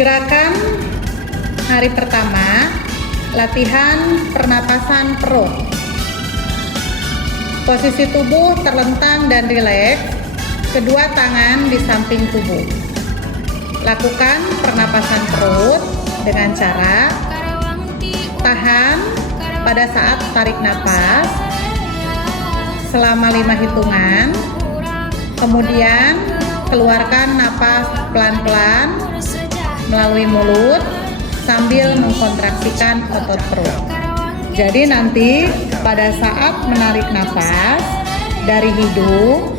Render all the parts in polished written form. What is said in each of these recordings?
Gerakan hari pertama, latihan pernapasan perut. Posisi tubuh terlentang dan rileks, kedua tangan di samping tubuh. Lakukan pernapasan perut dengan cara tahan pada saat tarik napas selama 5 hitungan, kemudian keluarkan napas pelan-pelan melalui mulut sambil mengkontraksikan otot perut. Jadi nanti pada saat menarik napas dari hidung,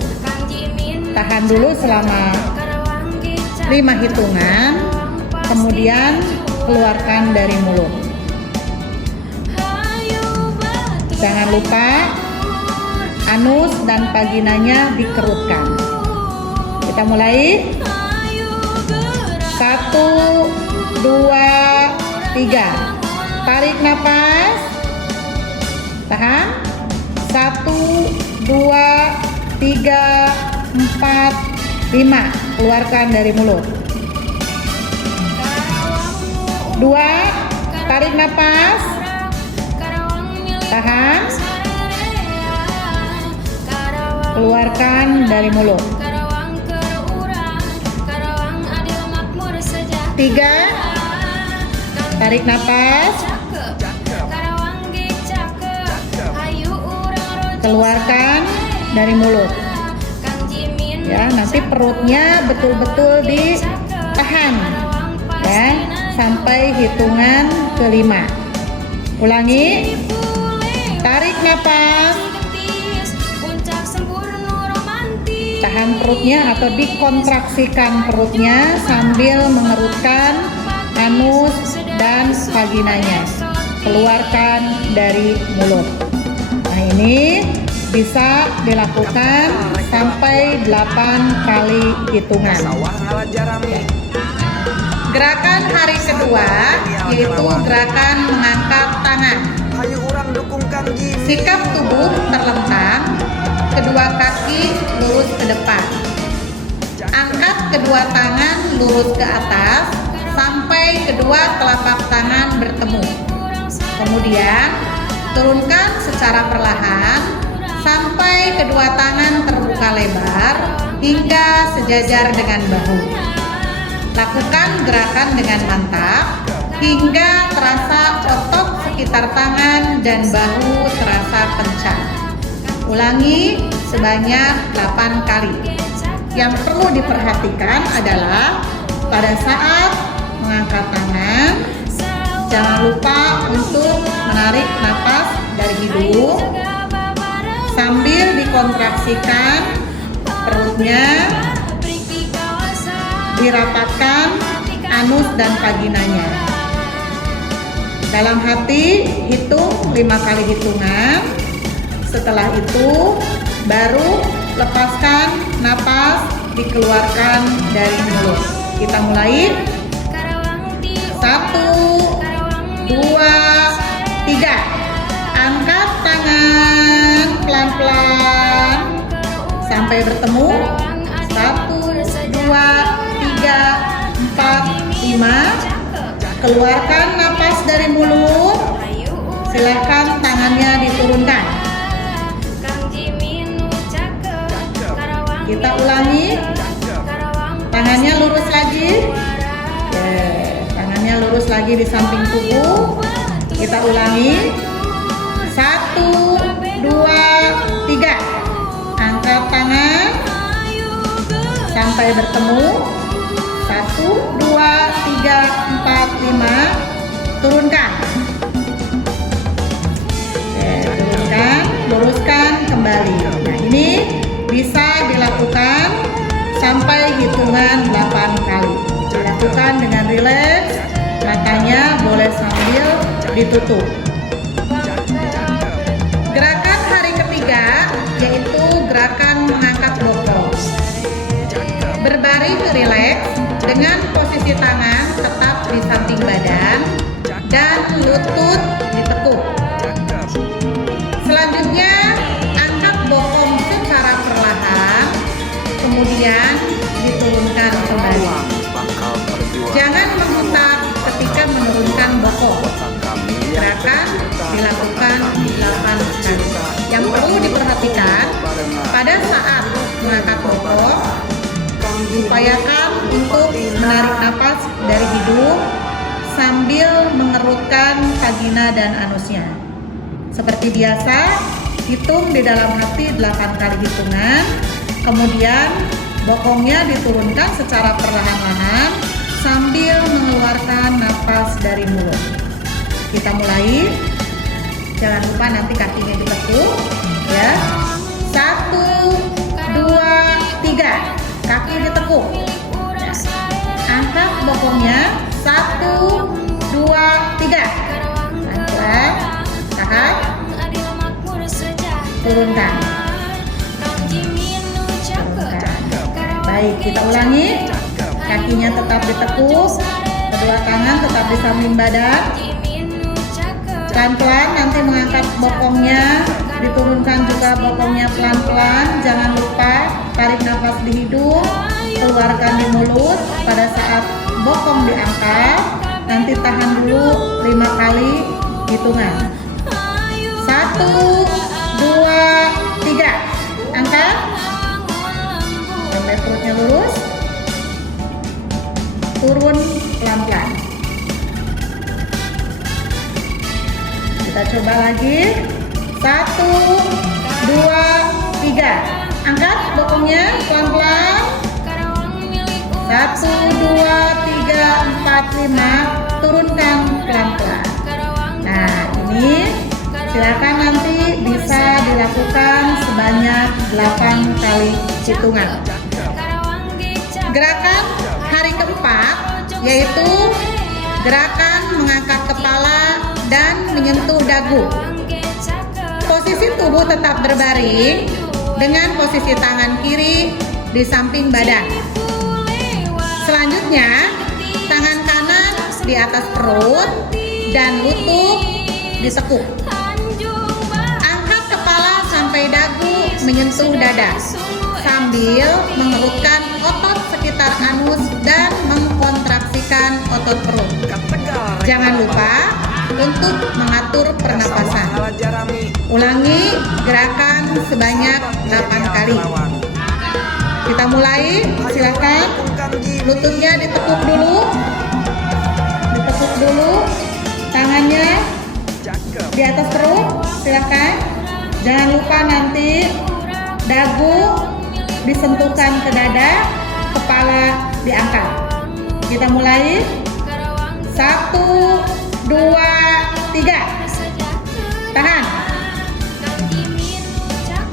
tahan dulu selama 5 hitungan, kemudian keluarkan dari mulut. Jangan lupa anus dan vaginanya dikerutkan. Kita mulai. 1, 2, 3. Tarik napas. Tahan. 1, 2, 3, 4, 5. Keluarkan dari mulut. 2. Tarik napas. Tahan. Keluarkan dari mulut. 3. Tarik napas. Keluarkan dari mulut. Ya, nanti perutnya betul-betul ditahan ya sampai hitungan ke-5. Ulangi. Tarik napas. Tahan perutnya atau dikontraksikan perutnya sambil mengerutkan anus dan vaginanya. Keluarkan dari mulut. Nah, ini bisa dilakukan sampai 8 kali hitungan. Gerakan hari kedua yaitu gerakan mengangkat tangan. Sikap tubuh terlentang, kedua kaki lurus ke depan. Angkat kedua tangan lurus ke atas sampai kedua telapak tangan bertemu. Kemudian turunkan secara perlahan sampai kedua tangan terbuka lebar hingga sejajar dengan bahu. Lakukan gerakan dengan mantap hingga terasa otot sekitar tangan dan bahu terasa kencang. Ulangi sebanyak 8 kali. Yang perlu diperhatikan adalah pada saat mengangkat tangan, jangan lupa untuk menarik napas dari hidung sambil dikontraksikan perutnya, dirapatkan anus dan vaginanya. Dalam hati hitung 5 kali hitungan. Setelah itu baru lepaskan napas, dikeluarkan dari mulut. Kita mulai. 1, 2, 3. Angkat tangan pelan-pelan sampai bertemu. 1, 2, 3, 4, 5. Keluarkan napas dari mulut. Silakan tangannya diturunkan. Kita ulangi. Tangannya lurus lagi. Tangannya lurus lagi di samping tubuh. Kita ulangi. 1, 2, 3. Angkat tangan sampai bertemu. 1, 2, 3, 4, 5. Turunkan. Turunkan, luruskan kembali. Nah, ini bisa dilakukan sampai hitungan 8 kali. Dilakukan dengan rileks, matanya boleh sambil ditutup. Gerakan hari ketiga yaitu gerakan mengangkat bokong. Berbaring rileks dengan posisi tangan tetap di samping badan dan lutut ditekuk. Selanjutnya, angkat bokong secara perlahan, kemudian diturunkan kembali. Jangan upayakan untuk menarik napas dari hidung sambil mengerutkan vagina dan anusnya. Seperti biasa, hitung di dalam hati 8 kali hitungan, kemudian bokongnya diturunkan secara perlahan-lahan sambil mengeluarkan napas dari mulut. Kita mulai. Jangan lupa nanti kakinya ditekuk ya. 1, 2, 3. Kaki ditekuk. Ya. Angkat bokongnya. 1, 2, 3. Pelan-pelan. Tahan. Turunkan. Baik, kita ulangi. Kakinya tetap ditekuk, kedua tangan tetap di samping badan. Pelan-pelan nanti mengangkat bokongnya, diturunkan juga bokongnya pelan-pelan. Jangan lupa tarik nafas di hidung, keluarkan di mulut. Pada saat bokong diangkat, nanti tahan dulu 5 kali hitungan. 1, 2, 3. Angkat sampai perutnya lurus. Turun pelan-pelan. Kita coba lagi. 1, 2, 3. Angkat bokongnya pelan-pelan. 1, 2, 3, 4, 5. Turunkan pelan-pelan. Nah, ini silakan nanti bisa dilakukan sebanyak 8 kali hitungan. Gerakan hari keempat yaitu gerakan mengangkat kepala dan menyentuh dagu. Posisi tubuh tetap berbaring dengan posisi tangan kiri di samping badan. Selanjutnya, tangan kanan di atas perut dan lutut ditekuk. Angkat kepala sampai dagu menyentuh dada sambil mengerutkan otot sekitar anus dan mengkontraksikan otot perut. Jangan lupa untuk mengatur pernapasan. Ulangi gerakan sebanyak 8 kali. Kita mulai, silakan. Lututnya ditekuk dulu. Ditekuk dulu. Tangannya di atas perut, silakan. Jangan lupa nanti dagu disentuhkan ke dada, kepala diangkat. Kita mulai. 1, 2, 3. Tahan.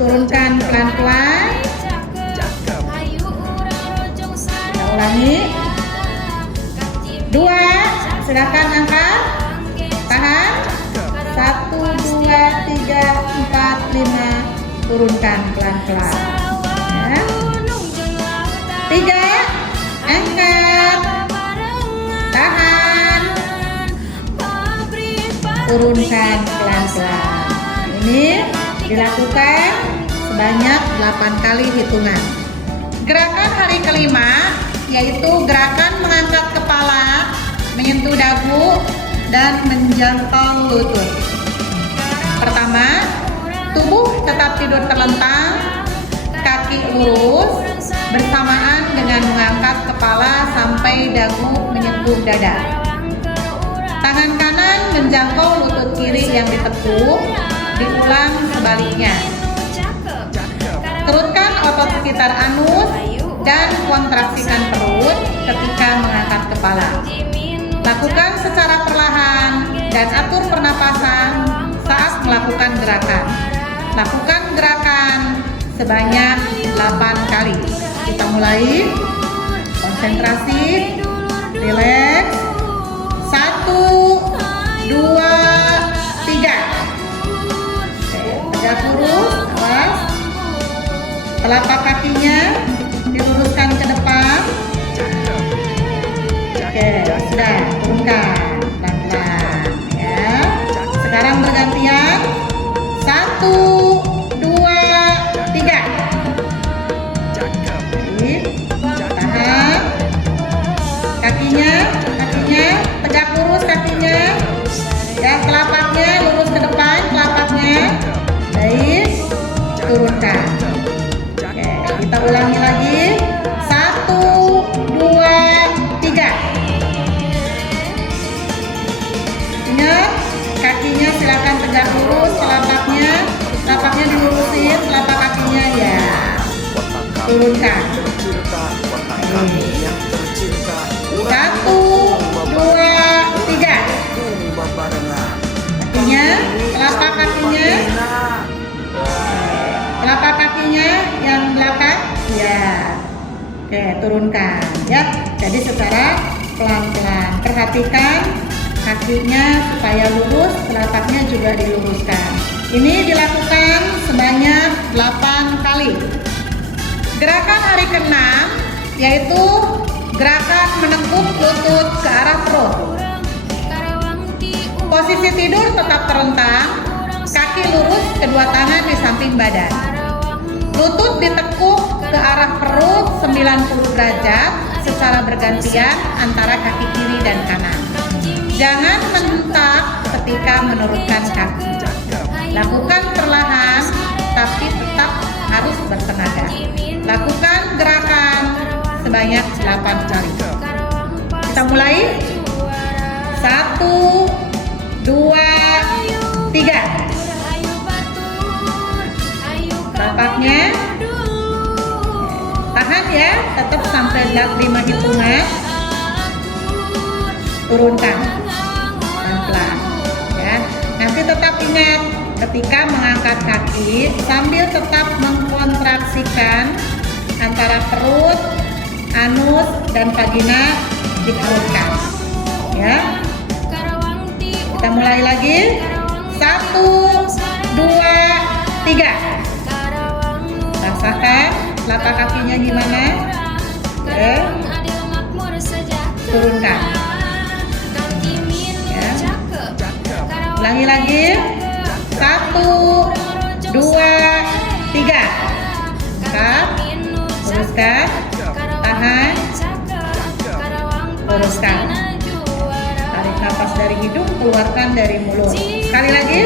Turunkan pelan-pelan. Kita ulangi. 2. Silakan angkat. Tahan. 1, 2, 3, 4, 5. Turunkan pelan-pelan. Ya. 3. Angkat. Tahan. Turunkan pelan-pelan. Ini dilakukan sebanyak 8 kali hitungan. Gerakan hari kelima yaitu gerakan mengangkat kepala, menyentuh dagu, dan menjangkau lutut. Pertama, tubuh tetap tidur terlentang, kaki lurus, bersamaan dengan mengangkat kepala sampai dagu menyentuh dada. Tangan kanan menjangkau lutut kiri yang ditekuk, diulang sebaliknya. Kerutkan otot sekitar anus dan kontraksikan perut ketika mengangkat kepala. Lakukan secara perlahan dan atur pernapasan saat melakukan gerakan. Lakukan gerakan sebanyak 8 kali. Kita mulai. Konsentrasi. Rileks. 1, 2, 3. Tegak lurus. Awas. Telapak kakinya diluruskan ke depan. Oke, sudah. Turunkan pelan-pelan ya. Sekarang bergantian. 1, 2, 3. Tahan. Kakinya tegak lurus kakinya. Ya, telapaknya lurus ke depan, telapaknya. Baik. Turunkan. Oke, kita ulangi lagi. 1, turunkan. 1, 2, 3. Kakinya, telapak kakinya yang belakang, ya. Oke, turunkan, ya. Jadi secara pelan-pelan. Perhatikan kakinya supaya lurus, telapaknya juga diluruskan. Ini dilakukan sebanyak 8 kali. Gerakan hari ke-6 yaitu gerakan menekuk lutut ke arah perut. Posisi tidur tetap terentang, kaki lurus, kedua tangan di samping badan. Lutut ditekuk ke arah perut 90 derajat secara bergantian antara kaki kiri dan kanan. Jangan menhentak ketika menurunkan kaki. Lakukan perlahan, tapi tetap harus bertenaga. Lakukan gerakan sebanyak 8 kali. Kita mulai. 1, 2, 3. Tapaknya tahan ya, tetap sampai 5 hitungan. Turunkan pelan-pelan ya. Nanti tetap ingat ketika mengangkat kaki sambil tetap mengkontraksikan antara perut, anus dan vagina dikerutkan ya. Kita mulai lagi. 1, 2, 3. Rasakan telapak kakinya gimana. Oke. Turunkan ya. Ulangi lagi. 1, 2, 3. Angkat, luruskan, tahan, luruskan. Tarik nafas dari hidung, keluarkan dari mulut. Sekali lagi.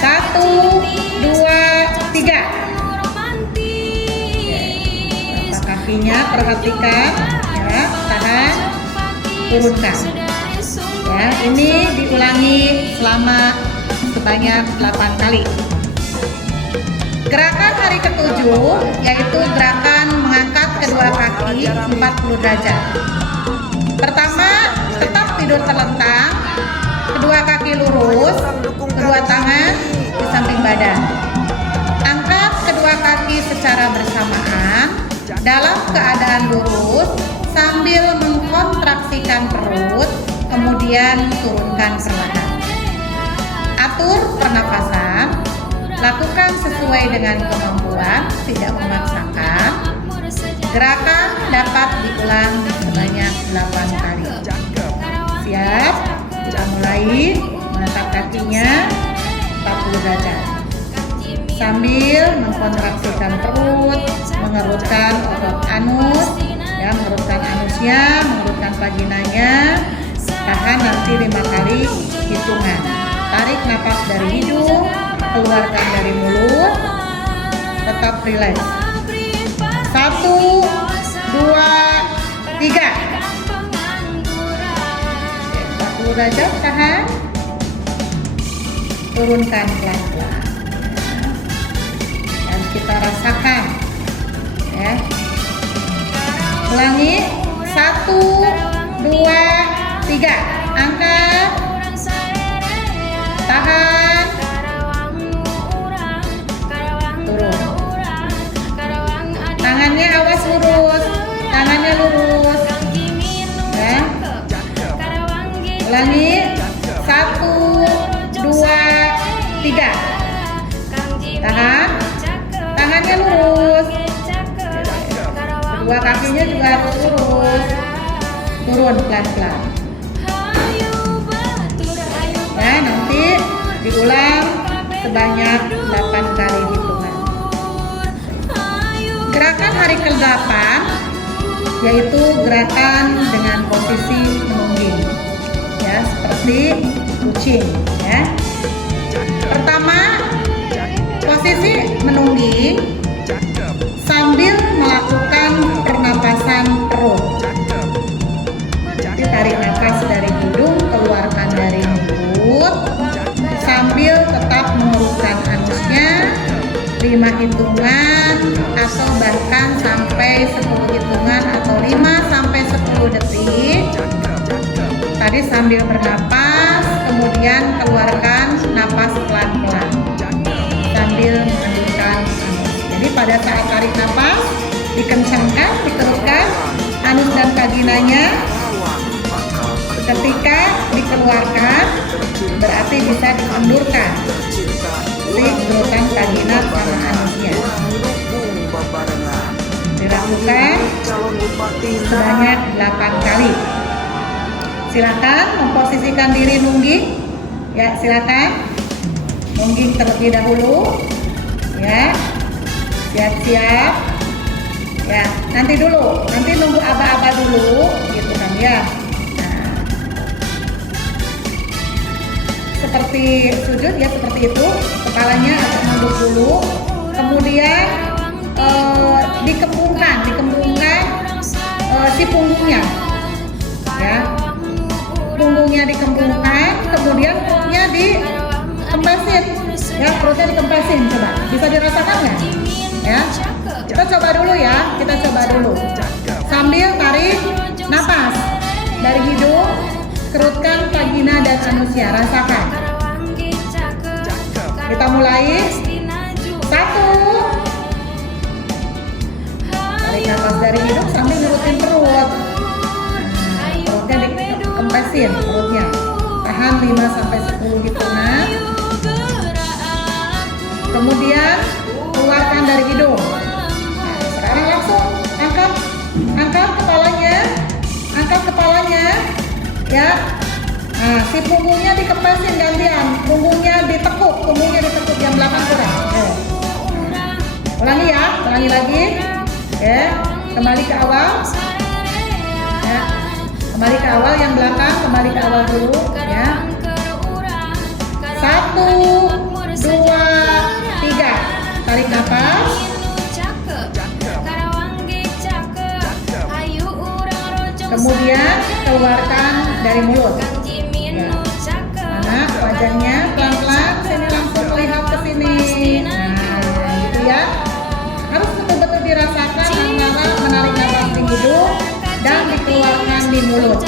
1, 2, 3. Telapak kakinya perhatikan ya, tahan, turunkan. Ya, ini diulangi selama sebanyak 8 kali. Gerakan hari ke-7 yaitu gerakan mengangkat kedua kaki 40 derajat. Pertama, tetap tidur terlentang, kedua kaki lurus, kedua tangan di samping badan. Angkat kedua kaki secara bersamaan dalam keadaan lurus sambil mengkontraksikan perut, kemudian turunkan perlahan. Atur pernapasan, lakukan sesuai dengan kemampuan, tidak memaksakan. Gerakan dapat diulang sebanyak 8 kali. Siap? Kita mulai. Mengangkat kakinya 40 derajat. Sambil mengkontraksikan perut, mengerutkan otot anus, ya, mengerutkan anusnya, mengerutkan vaginanya. Tahan nanti 5 kali hitungan. Tarik nafas dari hidung, keluarkan dari mulut, tetap rileks. 1, 2, 3. 40 derajat, tahan, turunkan pelan-pelan. Dan kita rasakan ya. Ulangi. 1, 2, 3. Angkat, tahan, turun. Tangannya awas lurus, tangannya lurus ya. Ulangi. 1, 2, 3. Tahan, tangannya lurus, kedua kakinya juga harus lurus. Turun pelan-pelan ya. Nanti diulang sebanyak 8 kali hitungan. Gerakan hari ke-8 yaitu gerakan dengan posisi menungging ya, seperti kucing ya. Pertama, posisi menungging sambil melakukan pernapasan perut. Jadi tarik nafas dari hidung, keluarkan dari mulut, sambil tetap mengerutkan anusnya 5 hitungan atau bahkan 10 detik. Tadi sambil bernapas, kemudian keluarkan napas pelan-pelan sambil menundukkan anus. Jadi pada saat tarik napas, dikencangkan, dikerutkan anus dan vaginanya. Ketika dikeluarkan, berarti bisa dikendurkan si kerutan vagina sama anusnya. Dilakukan sebanyak 8 kali. Silakan memposisikan diri nungging. Ya, silakan nungging terlebih dahulu. Ya, siap-siap. Ya, nanti nunggu aba-aba dulu, gitu kan ya. Nah, seperti sujud ya, seperti itu. Kepalanya agak nunduk dulu. Kemudian dikembungkan si punggungnya. Ya. Punggungnya dikembungkan, kemudian perutnya dikempesin, ya, perutnya dikempesin. Coba, bisa dirasakan nggak? Ya, kita coba dulu ya, sambil tarik napas dari hidung, kerutkan vagina dan anusnya, rasakan. Kita mulai. 1, tarik napas dari hidung sambil nurutin perut. Perutnya dikempesin, perutnya tahan 5-10 hitungan. Kemudian keluarkan dari hidung. Nah, sekarang langsung angkat kepalanya, ya. Nah, si punggungnya dikempesin gantian, punggungnya ditekuk yang belakang kurang. Ulangi lagi. Kembali ke awal. Ya. Kembali ke awal, yang belakang kembali ke awal dulu, ya. 1, 2, 3. Tarik nafas. Kemudian keluarkan dari mulut. Ya. Nah, wajahnya pelan-pelan, sini langsung melihat ke sini. Nah, gitu ya. Harus betul-betul dirasakan antara menarik nafas di hidung dan dikeluarkan di mulut.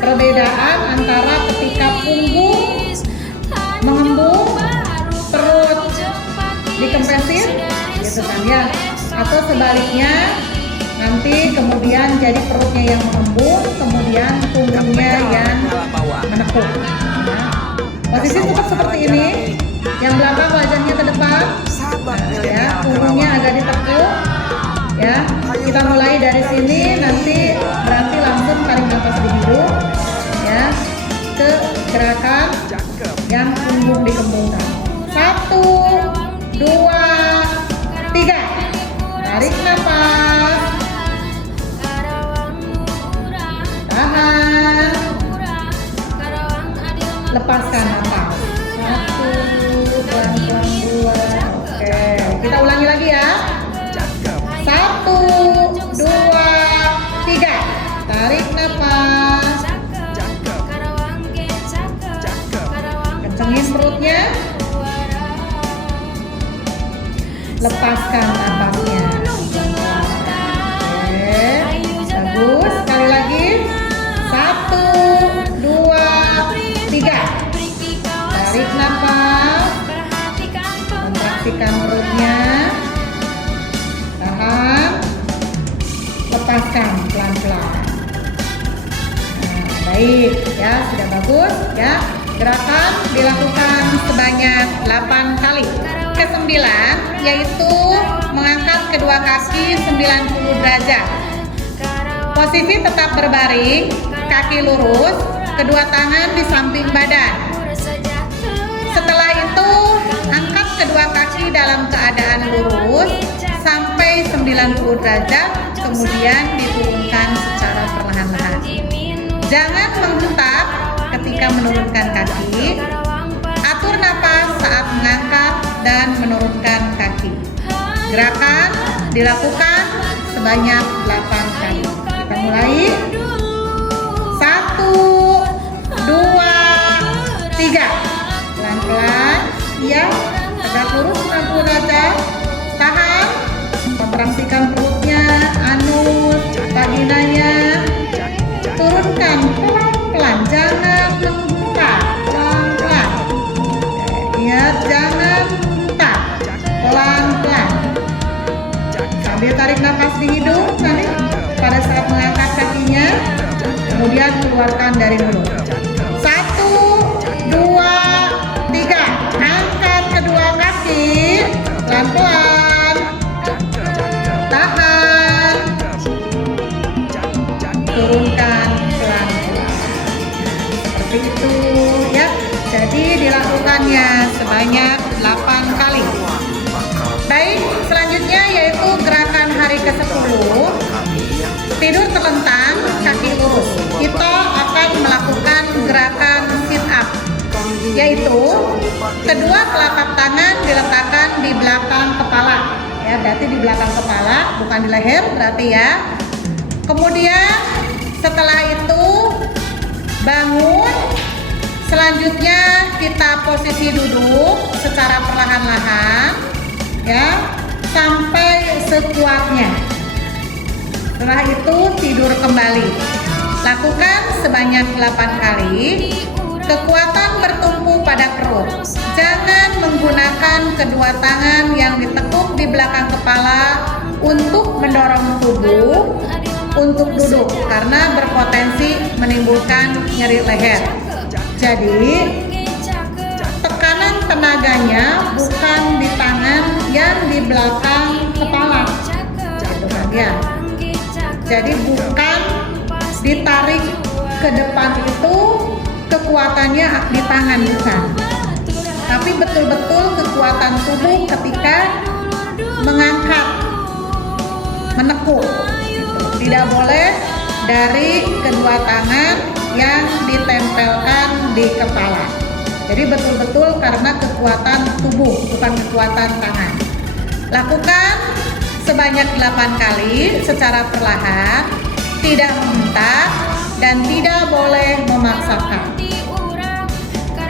Perbedaan antara ketika punggung mengembung, perut dikempesin, gitu kan ya, atau sebaliknya nanti kemudian jadi perutnya yang mengembung, kemudian punggungnya yang menekuk. Posisi tetap seperti ini, yang belakang wajahnya ke depan, ya, punggungnya agak ditekuk. Ya, kita mulai dari sini, nanti berarti langsung tarik nafas di hidung, ya, ke gerakan yang punggung dikembungkan. 1, 2, 3. Tarik nafas, tahan, lepaskan nafas. 1, pelan-pelan 2. Oke, kita ulangi lagi ya. 1, 2, 3. Tarik nafas, kencengin perutnya, lepaskan nafasnya. Oke, bagus. Sekali lagi. 1, 2, 3. Tarik nafas, kontraksikan perutnya, tahan, lepaskan pelan-pelan. Nah, baik ya, sudah bagus ya. Gerakan dilakukan sebanyak 8 kali. Ke-9 yaitu mengangkat kedua kaki 90 derajat. Posisi tetap berbaring, kaki lurus, kedua tangan di samping badan. Setelah itu, angkat kedua kaki dalam keadaan lurus sampai 90 derajat, kemudian diturunkan secara perlahan-lahan. Jangan menghentak ketika menurunkan kaki. Atur napas saat mengangkat dan menurunkan kaki. Gerakan dilakukan sebanyak 8 kali. Kita mulai. 1, 2, 3. Pelan-pelan. Ya, tegak lurus 90 derajat. Tahan. Kontraksikan perutnya, anus, vaginanya. kemudian keluarkan dari mulut. 1, 2, 3. Angkat kedua kaki, pelan-pelan. Tahan. Turunkan pelan-pelan. Seperti itu ya. Jadi dilakukannya sebanyak 8 kali. Baik, selanjutnya yaitu gerakan hari ke-10. Tidur terlentang, kaki lurus. Kita akan melakukan gerakan sit up, yaitu kedua telapak tangan diletakkan di belakang kepala. Ya, berarti di belakang kepala, bukan di leher, berarti ya. Kemudian setelah itu bangun. Selanjutnya kita posisi duduk secara perlahan-lahan, ya, sampai sekuatnya. Setelah itu tidur kembali. Lakukan sebanyak 8 kali. Kekuatan bertumpu pada perut. Jangan menggunakan kedua tangan yang ditekuk di belakang kepala untuk mendorong tubuh untuk duduk karena berpotensi menimbulkan nyeri leher. Jadi tekanan tenaganya bukan di tangan yang di belakang kepala, gitu kan ya. Jadi bukan ditarik ke depan itu kekuatannya di tangan, bukan. Tapi betul-betul kekuatan tubuh ketika mengangkat, menekuk. Tidak boleh dari kedua tangan yang ditempelkan di kepala. Jadi betul-betul karena kekuatan tubuh, bukan kekuatan tangan. Lakukan sebanyak 8 kali secara perlahan, tidak membentak dan tidak boleh memaksakan.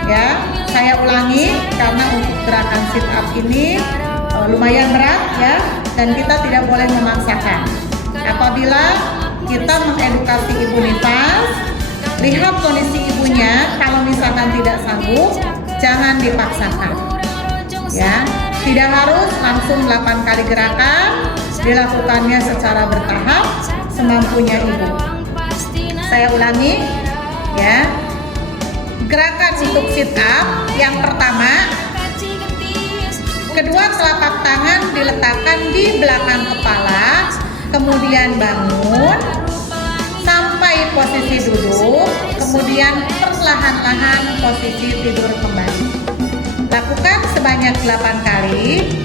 Ya, saya ulangi karena untuk gerakan sit up ini lumayan berat ya, dan kita tidak boleh memaksakan. Apabila kita mengedukasi ibu nifas, lihat kondisi ibunya, kalau misalkan tidak sanggup, jangan dipaksakan. Ya, tidak harus langsung 8 kali gerakan, dilakukannya secara bertahap semampunya ibu. Saya ulangi ya. Gerakan untuk sit up yang pertama, kedua telapak tangan diletakkan di belakang kepala, kemudian bangun sampai posisi duduk, kemudian perlahan-lahan posisi tidur kembali. Lakukan sebanyak 8 kali.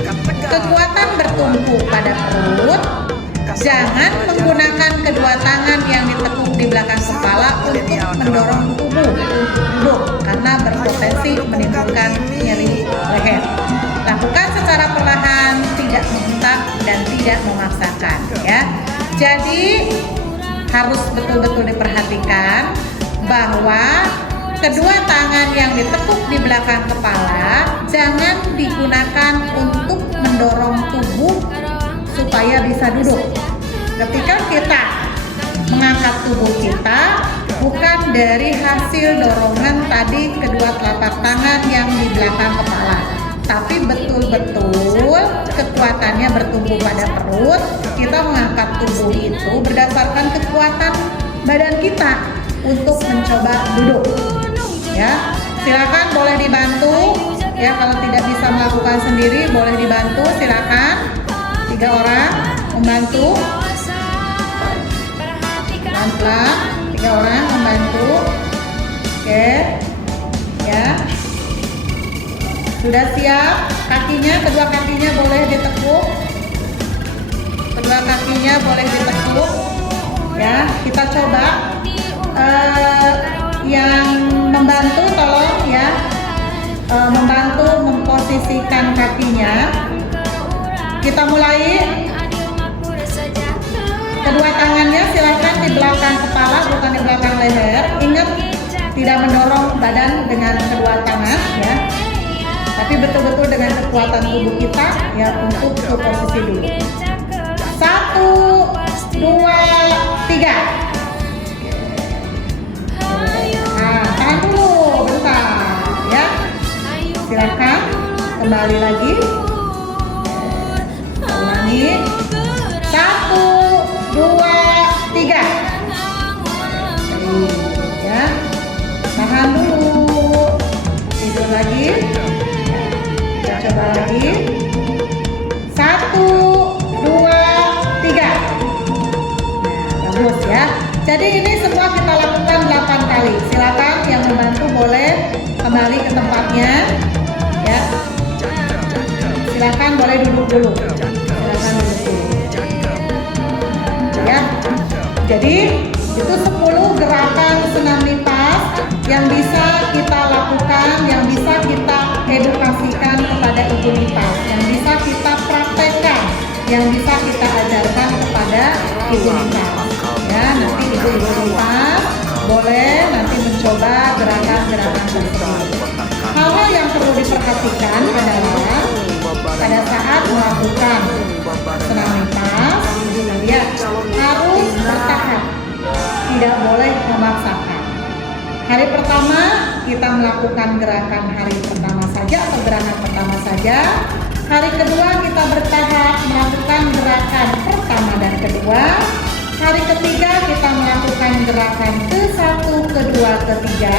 Kekuatan bertumpu pada perut. Jangan menggunakan kedua tangan yang ditekuk di belakang kepala untuk mendorong tubuh untuk duduk karena berpotensi menimbulkan nyeri leher. Lakukan secara perlahan, tidak membentak dan tidak memaksakan ya. Jadi harus betul-betul diperhatikan bahwa kedua tangan yang ditekuk di belakang kepala jangan digunakan untuk mendorong tubuh supaya bisa duduk. Ketika kita mengangkat tubuh kita, bukan dari hasil dorongan tadi kedua telapak tangan yang di belakang kepala, tapi betul-betul kekuatannya bertumpu pada perut. Kita mengangkat tubuh itu berdasarkan kekuatan badan kita untuk mencoba duduk. Ya, silakan boleh dibantu. Ya, kalau tidak bisa melakukan sendiri boleh dibantu. Silakan 3 orang membantu. Pelan-pelan, 3 orang membantu. Oke, ya. Sudah siap? Kakinya, kedua kakinya boleh ditekuk. Kedua kakinya boleh ditekuk. Ya, kita coba. Yang membantu tolong ya, membantu memposisikan kakinya. Kita mulai. Kedua tangannya silakan di belakang kepala, bukan di belakang leher. Ingat, tidak mendorong badan dengan kedua tangan ya, tapi betul-betul dengan kekuatan tubuh kita ya untuk ke posisi dulu. 1, 2, 3. Nah, tahan dulu bentar ya. Silakan kembali lagi. Ulangi. 1, 2, 3. kita lakukan 8 kali. Silakan yang membantu boleh kembali ke tempatnya. Ya. Silakan boleh duduk dulu. Silakan duduk dulu. Ya. Jadi itu 10 gerakan senam lipas yang bisa kita lakukan, yang bisa kita edukasikan kepada ibu lipas, yang bisa kita praktekkan, yang bisa kita ajarkan kepada ibu lipas. Ya, nanti ibu lipas boleh nanti mencoba gerakan-gerakan tersebut. Hal-hal yang perlu diperhatikan adalah pada saat melakukan senam lipas, ya, harus bertahap, tidak boleh memaksakan. Hari pertama kita melakukan gerakan hari pertama saja atau gerakan pertama saja. Hari kedua kita bertahap melakukan gerakan pertama dan kedua. Hari ketiga kita melakukan gerakan ke-1, kedua, ketiga.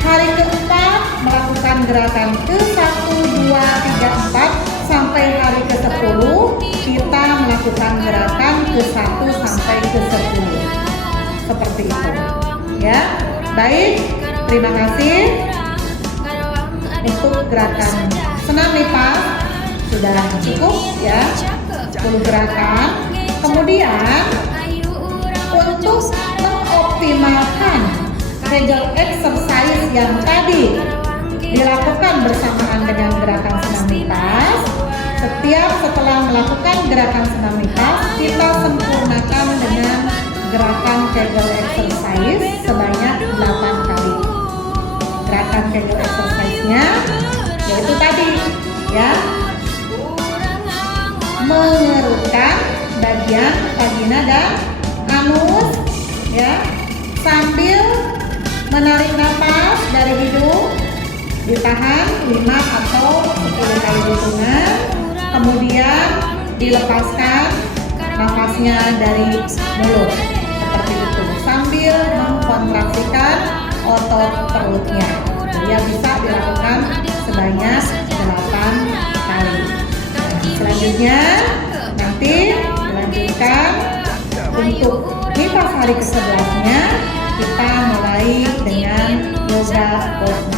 Hari keempat melakukan gerakan ke-1, 2, 3, 4 sampai hari ke-10 kita melakukan gerakan ke-1 sampai ke-10. Seperti itu. Ya. Baik, terima kasih untuk gerakan senam lipas sudah cukup ya, 10 gerakan. Kemudian untuk mengoptimalkan Kegel exercise yang tadi dilakukan bersamaan dengan gerakan senam lipas, setiap setelah melakukan gerakan senam lipas kita sempurnakan dengan gerakan Kegel exercise sebanyak 8 kali. Gerakan Kegel exercise-nya yaitu tadi ya, mengerutkan bagian vagina dan anus ya, sambil menarik nafas dari hidung, ditahan 5 atau 10 kali hitungan, kemudian dilepaskan nafasnya dari mulut. Seperti itu, sambil mengkontraksikan otot perutnya. Dia bisa dilakukan sebanyak 8 kali. Selanjutnya nanti dilanjutkan untuk lipas hari ke-11-nya kita mulai dengan yoga pose.